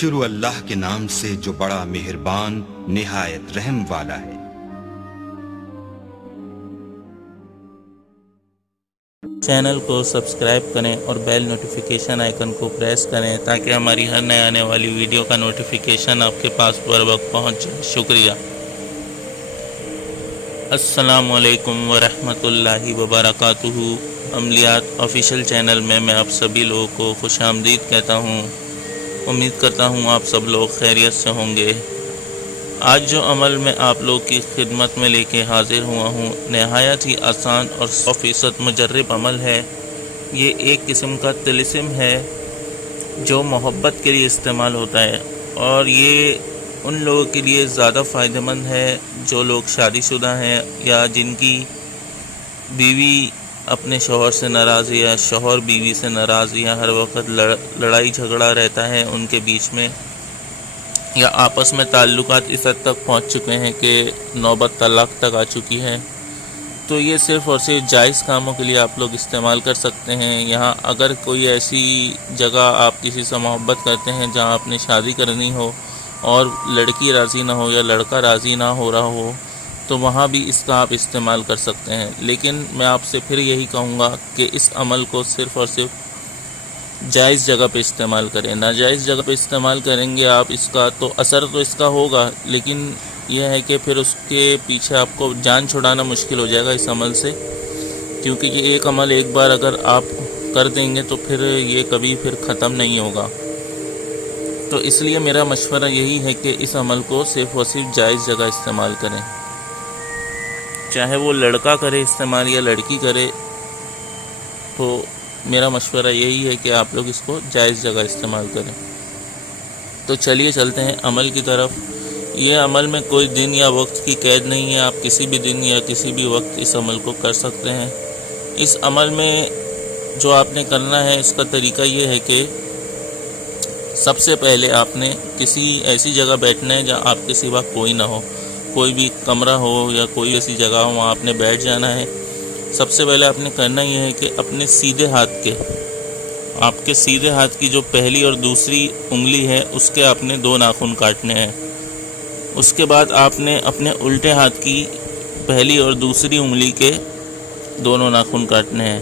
شروع اللہ کے نام سے جو بڑا مہربان نہایت رحم والا ہے۔ چینل کو سبسکرائب کریں اور بیل نوٹیفیکیشن آئیکن کو پریس کریں تاکہ ہماری ہر نئے آنے والی ویڈیو کا نوٹیفیکیشن آپ کے پاس بر وقت پہنچ جائے۔ شکریہ۔ السلام علیکم ورحمۃ اللہ وبرکاتہ۔ عملیات آفیشیل چینل میں آپ سبھی لوگوں کو خوش آمدید کہتا ہوں۔ امید کرتا ہوں آپ سب لوگ خیریت سے ہوں گے۔ آج جو عمل میں آپ لوگ کی خدمت میں لے کے حاضر ہوا ہوں نہایت ہی آسان اور 100% مجرب عمل ہے۔ یہ ایک قسم کا طلسم ہے جو محبت کے لیے استعمال ہوتا ہے، اور یہ ان لوگوں کے لیے زیادہ فائدہ مند ہے جو لوگ شادی شدہ ہیں یا جن کی بیوی اپنے شوہر سے ناراض یا شوہر بیوی سے ناراض یا ہر وقت لڑائی جھگڑا رہتا ہے ان کے بیچ میں، یا آپس میں تعلقات اس حد تک پہنچ چکے ہیں کہ نوبت طلاق تک آ چکی ہے۔ تو یہ صرف اور صرف جائز کاموں کے لیے آپ لوگ استعمال کر سکتے ہیں۔ یہاں اگر کوئی ایسی جگہ آپ کسی سے محبت کرتے ہیں جہاں آپ نے شادی کرنی ہو اور لڑکی راضی نہ ہو یا لڑکا راضی نہ ہو رہا ہو تو وہاں بھی اس کا آپ استعمال کر سکتے ہیں، لیکن میں آپ سے پھر یہی کہوں گا کہ اس عمل کو صرف اور صرف جائز جگہ پہ استعمال کریں۔ ناجائز جگہ پہ استعمال کریں گے آپ اس کا تو اثر تو اس کا ہوگا، لیکن یہ ہے کہ پھر اس کے پیچھے آپ کو جان چھڑانا مشکل ہو جائے گا اس عمل سے، کیونکہ یہ ایک عمل ایک بار اگر آپ کر دیں گے تو پھر یہ کبھی پھر ختم نہیں ہوگا۔ تو اس لیے میرا مشورہ یہی ہے کہ اس عمل کو صرف اور صرف جائز جگہ استعمال کریں، چاہے وہ لڑکا کرے استعمال یا لڑکی کرے، تو میرا مشورہ یہی ہے کہ آپ لوگ اس کو جائز جگہ استعمال کریں۔ تو چلیے چلتے ہیں عمل کی طرف۔ یہ عمل میں کوئی دن یا وقت کی قید نہیں ہے، آپ کسی بھی دن یا کسی بھی وقت اس عمل کو کر سکتے ہیں۔ اس عمل میں جو آپ نے کرنا ہے اس کا طریقہ یہ ہے کہ سب سے پہلے آپ نے کسی ایسی جگہ بیٹھنا ہے جہاں آپ کے سوا کوئی نہ ہو، کوئی بھی کمرہ ہو یا کوئی ایسی جگہ ہو، وہاں آپ نے بیٹھ جانا ہے۔ سب سے پہلے آپ نے کرنا یہ ہے کہ اپنے سیدھے ہاتھ کے، آپ کے سیدھے ہاتھ کی جو پہلی اور دوسری انگلی ہے اس کے آپ نے 2 ناخن کاٹنے ہیں۔ اس کے بعد آپ نے اپنے الٹے ہاتھ کی پہلی اور دوسری انگلی کے دونوں ناخن کاٹنے ہیں،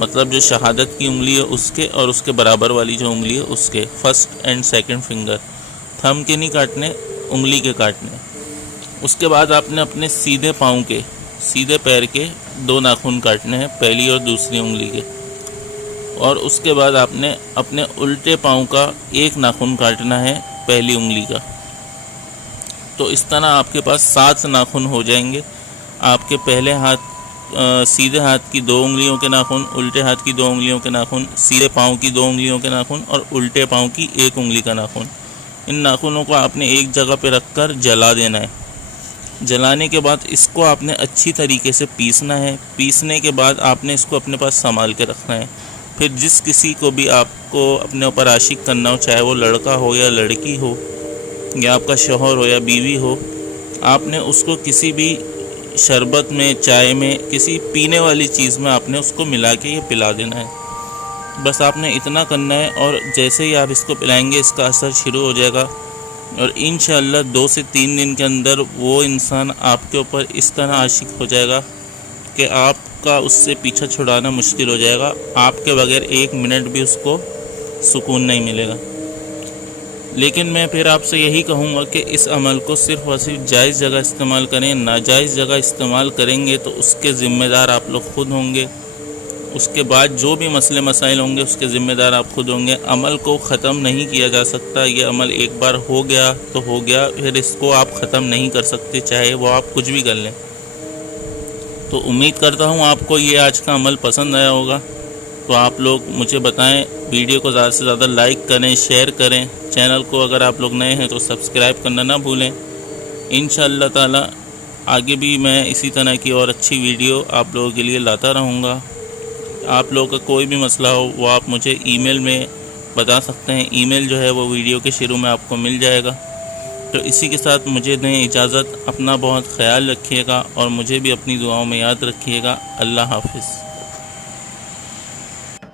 مطلب جو شہادت کی انگلی ہے اس کے اور اس کے برابر والی جو انگلی ہے اس کے، فرسٹ اینڈ سیکنڈ فنگر، تھم کے نہیں کاٹنے، انگلی کے کاٹنے۔ اس کے بعد آپ نے اپنے سیدھے پاؤں کے، سیدھے پیر کے 2 ناخن کاٹنے ہیں، پہلی اور دوسری انگلی کے، اور اس کے بعد آپ نے اپنے الٹے پاؤں کا 1 ناخن کاٹنا ہے، پہلی انگلی کا۔ تو اس طرح آپ کے پاس 7 ناخن ہو جائیں گے۔ آپ کے پہلے ہاتھ سیدھے ہاتھ کی 2 انگلیوں کے ناخن، الٹے ہاتھ کی 2 انگلیوں کے ناخن، سیدھے پاؤں کی 2 انگلیوں کے ناخن اور الٹے پاؤں کی 1 انگلی کا ناخن۔ ان ناخنوں کو آپ نے ایک جگہ پہ رکھ کر جلا دینا ہے۔ جلانے کے بعد اس کو آپ نے اچھی طریقے سے پیسنا ہے۔ پیسنے کے بعد آپ نے اس کو اپنے پاس سنبھال کے رکھنا ہے۔ پھر جس کسی کو بھی آپ کو اپنے اوپر عاشق کرنا ہو، چاہے وہ لڑکا ہو یا لڑکی ہو یا آپ کا شوہر ہو یا بیوی ہو، آپ نے اس کو کسی بھی شربت میں، چائے میں، کسی پینے والی چیز میں آپ نے اس کو ملا کے یہ پلا دینا ہے۔ بس آپ نے اتنا کرنا ہے، اور جیسے ہی آپ اس کو پلائیں گے اس کا اثر شروع ہو جائے گا، اور انشاءاللہ 2 سے 3 دن کے اندر وہ انسان آپ کے اوپر اس طرح عاشق ہو جائے گا کہ آپ کا اس سے پیچھا چھڑانا مشکل ہو جائے گا۔ آپ کے بغیر 1 منٹ بھی اس کو سکون نہیں ملے گا۔ لیکن میں پھر آپ سے یہی کہوں گا کہ اس عمل کو صرف اور صرف جائز جگہ استعمال کریں۔ ناجائز جگہ استعمال کریں گے تو اس کے ذمہ دار آپ لوگ خود ہوں گے۔ اس کے بعد جو بھی مسئلے مسائل ہوں گے اس کے ذمہ دار آپ خود ہوں گے۔ عمل کو ختم نہیں کیا جا سکتا، یہ عمل ایک بار ہو گیا تو ہو گیا، پھر اس کو آپ ختم نہیں کر سکتے، چاہے وہ آپ کچھ بھی کر لیں۔ تو امید کرتا ہوں آپ کو یہ آج کا عمل پسند آیا ہوگا۔ تو آپ لوگ مجھے بتائیں، ویڈیو کو زیادہ سے زیادہ لائک کریں، شیئر کریں، چینل کو اگر آپ لوگ نئے ہیں تو سبسکرائب کرنا نہ بھولیں۔ انشاءاللہ تعالی آگے بھی میں اسی طرح کی اور اچھی ویڈیو آپ لوگوں کے لیے لاتا رہوں گا۔ آپ لوگوں کا کوئی بھی مسئلہ ہو وہ آپ مجھے ای میل میں بتا سکتے ہیں۔ ای میل جو ہے وہ ویڈیو کے شروع میں آپ کو مل جائے گا۔ تو اسی کے ساتھ مجھے دیں اجازت، اپنا بہت خیال رکھیے گا اور مجھے بھی اپنی دعاؤں میں یاد رکھیے گا۔ اللہ حافظ۔